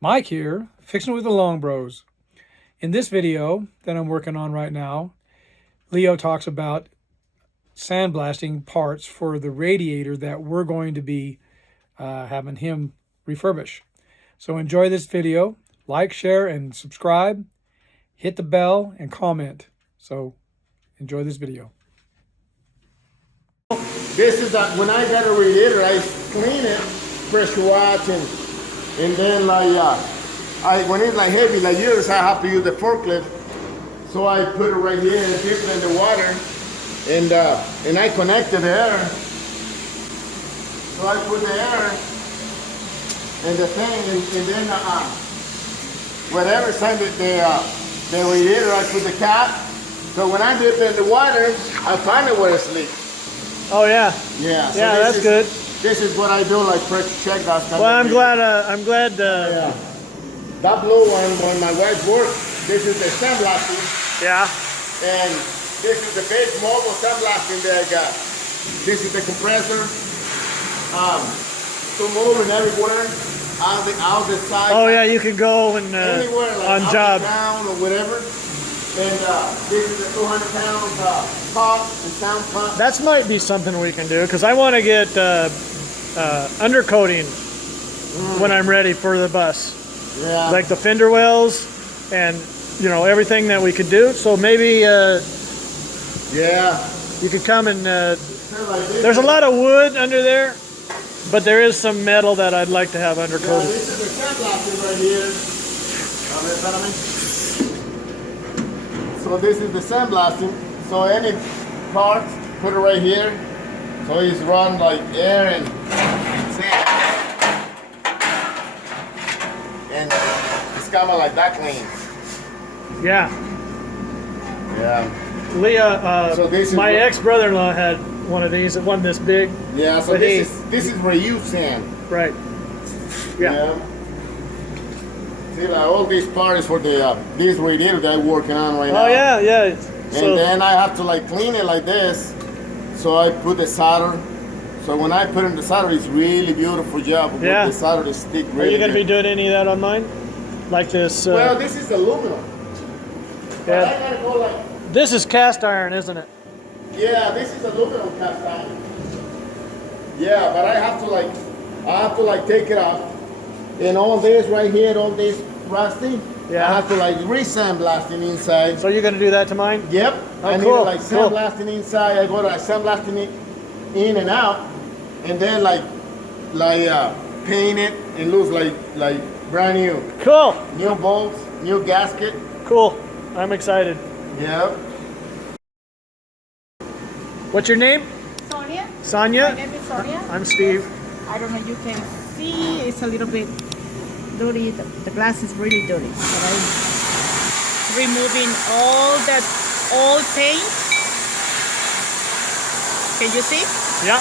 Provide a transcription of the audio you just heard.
Mike here, fixing it with the Long Bros. In this video that I'm working on right now, Leo talks about sandblasting parts for the radiator that we're going to be having him refurbish. So enjoy this video, like, share, and subscribe, hit the bell, and comment. So enjoy this video. This is when I got a radiator, I clean it, pressure wash, and then when it's like heavy like yours, I have to use the forklift. So I put it right here and dip it in the water, and I connected the air. So I put the air and the thing, and then whatever side the radiator, I put the cap. So when I dip it in the water, I find it where it's leaked. Oh yeah. Yeah. So yeah, that's good. This is what I do, like pressure check that. Well, I'm glad. Yeah. That blue one, when my wife works, this is the sandblasting. Yeah. And this is the big mobile sandblasting that I got. This is the compressor. To move and everywhere, out the side. Oh yeah, you can go and anywhere, like on job, down or whatever. And this is a 200-pound pump and sound pump. That might be something we can do because I want to get undercoating when I'm ready for the bus. Yeah. Like the fender wells and everything that we could do. So maybe yeah, you could come and there's a lot of wood under there, but there is some metal that I'd like to have undercoated. Yeah, this is the sandblasting right here. So this is the sandblasting. So any parts, put it right here. So it's run like air and sand. And it's kind of like that clean. Yeah. Yeah. Leah, so this is my ex-brother-in-law had one of these. It wasn't this big. Yeah. So this is reused sand. Right. Yeah. See, like all these parts for the this radiator that I'm working on right now. Oh yeah, yeah. And then I have to like clean it like this. So I put the solder. So when I put in the solder, it's really beautiful job. Yeah. The solder to stick really. Are you going to good. be doing any of that on mine? Like this? Well, this is aluminum. But I gotta go like. This is cast iron, isn't it? Yeah, this is aluminum cast iron. Yeah, but I have to like take it off. And all this right here, all this rusty, yeah. I have to like re-sandblasting inside. So you're going to do that to mine? Yep. Oh, I need cool. to like sandblasting inside. I go to sandblasting it in and out, and then like paint it and looks like brand new. Cool. New bolts, new gasket. Cool. I'm excited. Yep. What's your name? Sonia. Sonia? My name is Sonia. I'm Steve. I don't know, you can see it's a little bit dirty. The glass is really dirty. But I'm removing all that old paint. Can you see? Yeah.